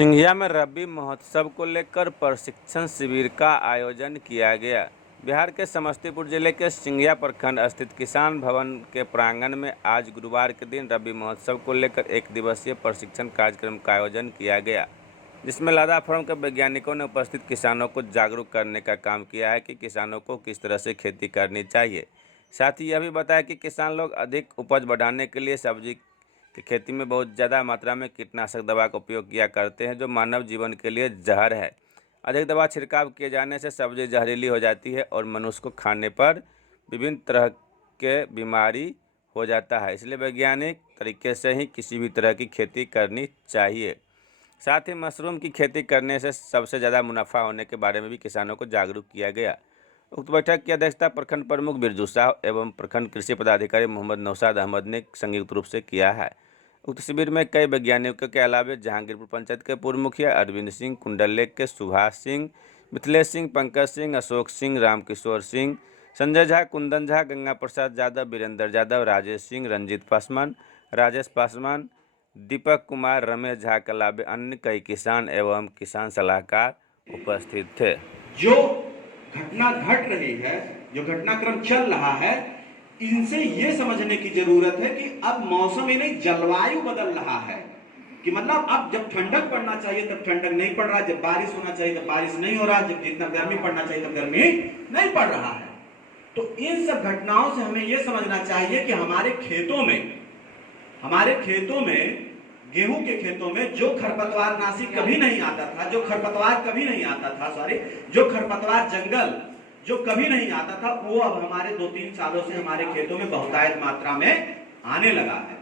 सिंघिया में रबी महोत्सव को लेकर प्रशिक्षण शिविर का आयोजन किया गया। बिहार के समस्तीपुर जिले के सिंघिया प्रखंड स्थित किसान भवन के प्रांगण में आज गुरुवार के दिन रबी महोत्सव को लेकर एक दिवसीय प्रशिक्षण कार्यक्रम का आयोजन किया गया, जिसमें लादा फॉर्म के वैज्ञानिकों ने उपस्थित किसानों को जागरूक करने का काम किया है कि किसानों को किस तरह से खेती करनी चाहिए। साथ ही यह भी बताया कि किसान लोग अधिक उपज बढ़ाने के लिए सब्जी की खेती में बहुत ज़्यादा मात्रा में कीटनाशक दवा का उपयोग किया करते हैं, जो मानव जीवन के लिए जहर है। अधिक दवा छिड़काव किए जाने से सब्जी जहरीली हो जाती है और मनुष्य को खाने पर विभिन्न तरह के बीमारी हो जाता है। इसलिए वैज्ञानिक तरीके से ही किसी भी तरह की खेती करनी चाहिए। साथ ही मशरूम की खेती करने से सबसे ज़्यादा मुनाफा होने के बारे में भी किसानों को जागरूक किया गया। उक्त बैठक की अध्यक्षता प्रखंड प्रमुख बिरजू शाह एवं प्रखंड कृषि पदाधिकारी मोहम्मद नौशाद अहमद ने संयुक्त रूप से किया है। उक्त शिविर में कई वैज्ञानिकों के अलावा जहांगीरपुर पंचायत के पूर्व मुखिया अरविंद सिंह, कुंडले के सुभाष सिंह, मिथिलेश सिंह, पंकज सिंह, अशोक सिंह, रामकिशोर सिंह, संजय झा, कुंदन झा, गंगा प्रसाद यादव, वीरेंद्र यादव, राजेश सिंह, रंजीत पासवान, राजेश पासवान, दीपक कुमार, रमेश झा के अलावा अन्य कई किसान एवं किसान सलाहकार उपस्थित थे। जो घटना घट रही है, जो घटनाक्रम चल रहा है, इनसे ये समझने की जरूरत है कि अब मौसम ही नहीं, जलवायु बदल रहा है। कि मतलब अब जब ठंडक पड़ना चाहिए तब ठंडक नहीं पड़ रहा, जब बारिश होना चाहिए तब बारिश नहीं हो रहा, जब जितना गर्मी पड़ना चाहिए तब गर्मी नहीं पड़ रहा है। तो इन सब घटनाओं से हमें यह समझना चाहिए कि हमारे खेतों में गेहूं के खेतों में जो खरपतवार नाशी कभी नहीं आता था, जो खरपतवार जंगल जो कभी नहीं आता था, वो अब हमारे 2-3 सालों से हमारे खेतों में बहुतायत मात्रा में आने लगा है।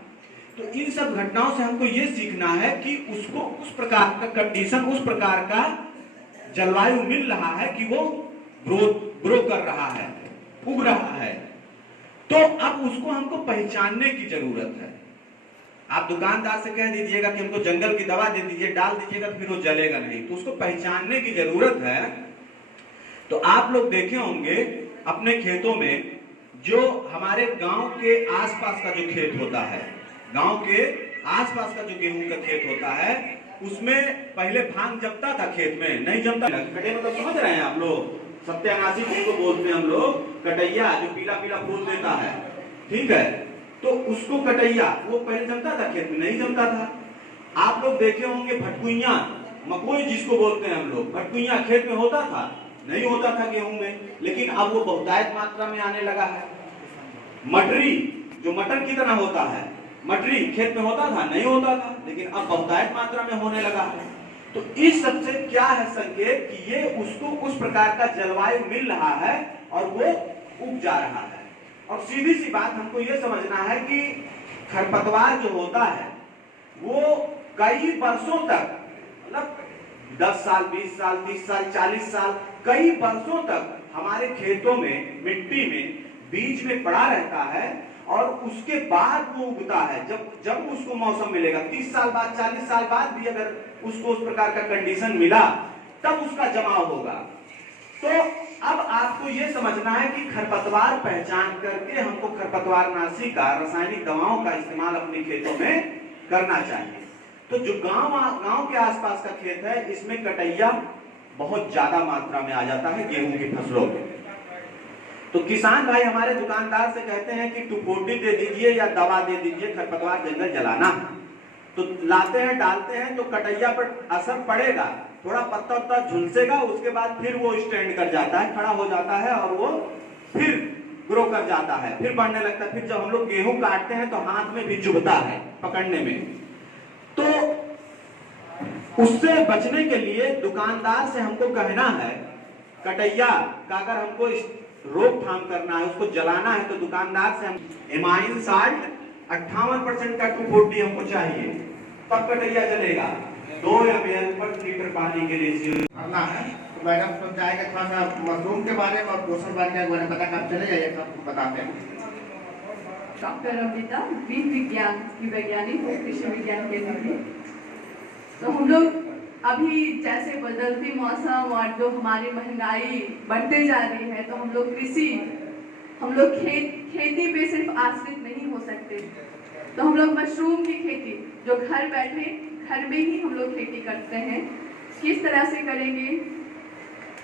तो इन सब घटनाओं से हमको ये सीखना है कि उसको उस प्रकार का कंडीशन, उस प्रकार का जलवायु मिल रहा है कि वो ग्रो कर रहा है, उग रहा है। तो अब उसको हमको पहचानने की जरूरत है। आप दुकानदार से कह दीजिएगा कि हमको जंगल की दवा दे दीजिए, डाल दीजिएगा, तो फिर वो जलेगा नहीं। तो उसको पहचानने की जरूरत है। तो आप लोग देखे होंगे अपने खेतों में, जो हमारे गांव के आसपास का जो खेत होता है, गांव के आसपास का जो गेहूं का खेत होता है, उसमें पहले भांग जमता था, खेत में नहीं जमता। कटे मतलब समझ रहे हैं आप लोग, सत्यानाशी जिसको बोलते हैं हम लोग, कटैया जो पीला पीला फूल देता है, ठीक है, तो उसको कटैया वो पहले जमता था, खेत में नहीं जमता था। आप लोग देखे होंगे भटकुइया, मकोई जिसको बोलते हैं हम लोग, भटकुइया खेत में होता था, नहीं होता था गेहूं में, लेकिन अब वो बहुतायत मात्रा में आने लगा है। मटरी जो मटर की तरह होता है, मटरी खेत में होता था, नहीं होता था, लेकिन अब बहुतायत मात्रा में होने लगा है। तो इस सबसे क्या है संकेत कि ये उसको उस प्रकार का जलवायु मिल रहा है और वो उग जा रहा है। और सीधी सी बात हमको ये समझना है कि खरपतवार जो होता है वो कई वर्षों तक, मतलब 10 साल, 20 साल, 30 साल, 40 साल, कई वर्षों तक हमारे खेतों में, मिट्टी में, बीज में पड़ा रहता है और उसके बाद वो उगता है। जब उसको मौसम मिलेगा, 30 साल बाद, 40 साल बाद भी अगर उसको उस प्रकार का कंडीशन मिला, तब उसका जमाव होगा। तो अब आपको ये समझना है कि खरपतवार पहचान करके हमको खरपतवारनाशी का, रासायनिक दवाओं का इस्तेमाल अपने खेतों में करना चाहिए। तो जो गांव के आसपास का खेत है, इसमें कटैया बहुत ज्यादा मात्रा में आ जाता है गेहूं की फसलों में। तो किसान भाई हमारे दुकानदार से कहते हैं कि 2,4-D दे दीजिए या दवा दे दीजिए, खरपतवार जंगल जलाना। तो लाते हैं, डालते हैं, तो कटैया पर असर पड़ेगा, थोड़ा पत्ता उत्ता झुलसेगा, उसके बाद फिर वो स्टैंड कर जाता है, खड़ा हो जाता है और वो फिर ग्रो कर जाता है, फिर बढ़ने लगता है। फिर जब हम लोग गेहूं काटते हैं तो हाथ में भी चुभता है पकड़ने में। तो उससे बचने के लिए दुकानदार से हमको कहना है, कटैया का अगर हमको रोकथाम करना है, उसको जलाना है, तो दुकानदार से हम एमाइन साल्ट 58% का 2,4-D हमको चाहिए, तब कटैया जलेगा। 2 ml पर लीटर पानी के रेशियो करना है। तो मैडम समझाएगा थोड़ा सा मशरूम के बारे में और पोषण बार के बारे में बता, आप चले जाइए, आपको बताते हैं। डॉक्टर अमृता, बीज विज्ञान की वैज्ञानिक कृषि विज्ञान केंद्र में। तो हम लोग अभी जैसे बदलती मौसम और जो हमारी महंगाई बढ़ते जा रही है, तो हम लोग खेती पे सिर्फ आश्रित नहीं हो सकते। तो हम लोग मशरूम की खेती, जो घर बैठे घर में ही हम लोग खेती करते हैं, किस तरह से करेंगे,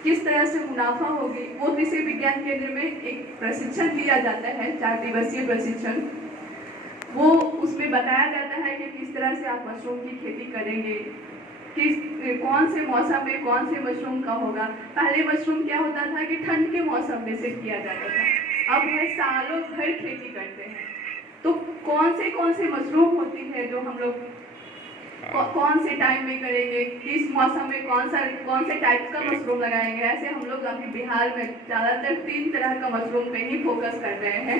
किस तरह से मुनाफा होगी, वो कृषि विज्ञान केंद्र में एक प्रशिक्षण दिया जाता है, 4 दिवसीय प्रशिक्षण। वो उसमें बताया जाता है कि किस तरह से आप मशरूम की खेती करेंगे, कौन से मौसम में कौन से मशरूम का होगा। पहले मशरूम क्या होता था कि ठंड के मौसम में सिर्फ किया जाता था, अब है सालों भर खेती करते हैं। तो कौन से मशरूम होती है जो हम लोग कौन से टाइम में करेंगे, किस मौसम में कौन से टाइप का मशरूम लगाएंगे। ऐसे हम लोग अभी बिहार में ज़्यादातर 3 तरह का मशरूम पे ही फोकस कर रहे हैं।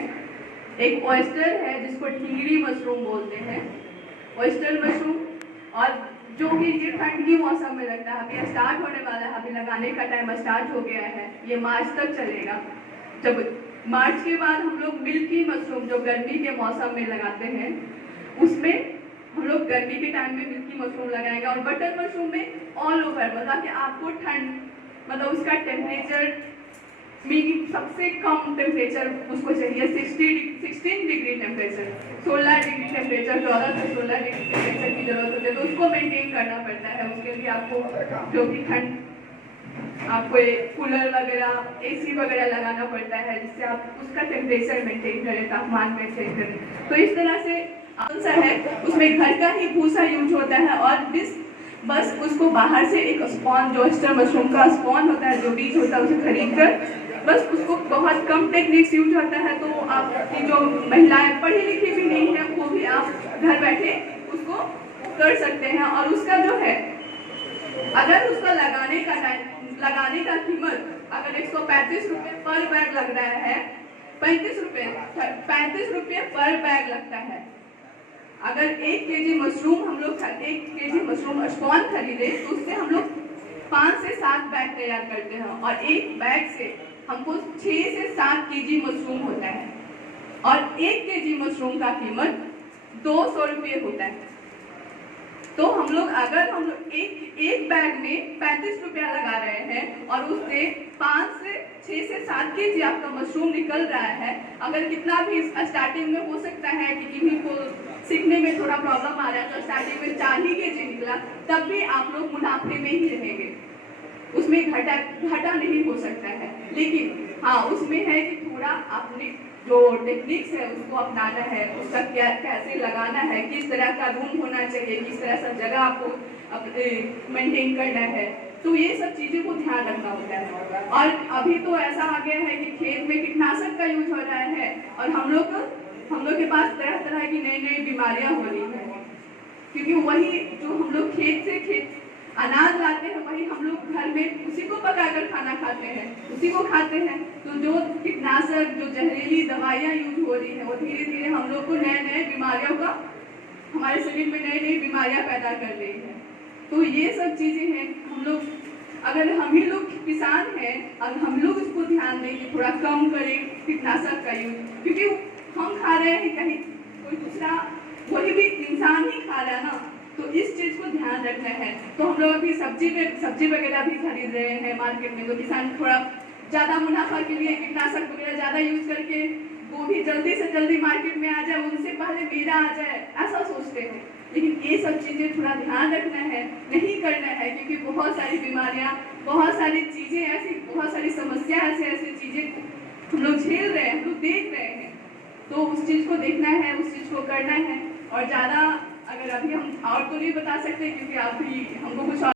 एक ऑयस्टर है जिसको ढींगरी मशरूम बोलते हैं, ऑयस्टर मशरूम, और जो कि ये ठंड की मौसम में लगता है। अभी स्टार्ट होने वाला है, अभी लगाने का टाइम स्टार्ट हो गया है, ये मार्च तक चलेगा। जब मार्च के बाद हम लोग मिल्की मशरूम जो गर्मी के मौसम में लगाते हैं, उसमें हम लोग गर्मी के टाइम में मिल्की मशरूम लगाएंगे। और बटर मशरूम में ऑल ओवर, मतलब कि आपको ठंड, मतलब उसका टेम्परेचर सबसे कम टेम्परेचर उसको चाहिए 16 डिग्री टेम्परेचर, 16 डिग्री टेम्परेचर, 14 से 16 डिग्री टेम्परेचर की जरूरत होती है। तो उसको मेंटेन करना पड़ता है, उसके लिए आपको जो कि ठंड, आपको एक कूलर वगैरह AC वगैरह लगाना पड़ता है, जिससे आप उसका टेम्परेचर मेंटेन करें, तापमान मेंटेन करें। तो इस तरह से आंसर है, उसमें घर का ही भूसा यूज होता है, और बस उसको बाहर से एक स्पॉन, जो ऑयस्टर मशरूम का स्पॉन होता है, जो बीज होता है, उसे खरीद कर बस उसको बहुत कम टेक्निक्स यूज होता है। तो आपकी जो महिलाएं पढ़ी लिखी भी नहीं है, वो भी आप घर बैठे उसको कर सकते हैं। और उसका जो है, अगर उसका लगाने का कीमत अगर 135 रुपये पर बैग लग रहा है, 35 रुपये पर बैग लगता है। अगर 1 केजी मशरूम हम लोग 1 केजी मशरूम स्पॉन खरीदे तो उससे हम लोग 5 से 7 बैग तैयार करते हैं, और एक बैग से हमको 6 से 7 केजी मशरूम होता है। और 1 केजी मशरूम का कीमत 200 रुपये होता है। तो हम लोग एक बैग में 35 रुपया लगा रहे हैं, और उससे 6 से 7 केजी आपका मशरूम निकल रहा है। अगर कितना भी स्टार्टिंग में हो सकता है कि किन्हीं को सीखने में थोड़ा प्रॉब्लम आ रहा है, तो स्टार्टिंग में 4 ही केजी निकला, तब भी आप लोग मुनाफे में ही रहेंगे, उसमें घाटा नहीं हो सकता है। लेकिन हाँ, उसमें है कि थोड़ा आपने जो टेक्निक्स है उसको अपनाना है, उसका कैसे लगाना है, किस तरह का रूम होना चाहिए, किस तरह से जगह आपको मेंटेन करना है। तो ये सब चीज़ों को ध्यान रखना होता है। और अभी तो ऐसा आ गया है कि खेत में कीटनाशक का यूज हो रहा है, और हम लोग के पास तरह तरह की नई बीमारियां हो रही हैं, क्योंकि वही जो हम लोग खेत से अनाज लाते हैं, वही हम लोग घर में उसी को पकाकर खाना खाते हैं, उसी को खाते हैं। तो जो कीटनाशक, जो जहरीली दवाइयाँ यूज हो रही है, वो धीरे धीरे हम लोग को नए बीमारियों का, हमारे शरीर में नई बीमारियाँ पैदा कर रही है। तो ये सब चीज़ें हैं, हम लोग, अगर हम ही लोग किसान हैं, अगर हम लोग इसको ध्यान दें कि थोड़ा कम करें कीटनाशक का यूज, क्योंकि हम खा रहे हैं, कहीं कोई दूसरा वही भी इंसान ही खा रहा है ना, तो इस चीज़ को ध्यान रखना है। तो हम लोग अभी सब्जी वगैरह भी खरीद रहे हैं मार्केट में, तो किसान थोड़ा ज़्यादा मुनाफा के लिए कीटनाशक वगैरह ज़्यादा यूज करके वो भी जल्दी से जल्दी मार्केट में आ जाए, उनसे पहले मेरा आ जाए, ऐसा सोचते हैं। लेकिन ये सब चीज़ें थोड़ा ध्यान रखना है, नहीं करना है, क्योंकि बहुत सारी बीमारियाँ, बहुत सारी चीज़ें ऐसी, बहुत सारी समस्या ऐसी चीज़ें हम लोग झेल रहे हैं, हम लोग देख रहे हैं। तो उस चीज़ को देखना है, उस चीज़ को करना है। और ज़्यादा अगर अभी हम और तो नहीं बता सकते, क्योंकि अभी हमको कुछ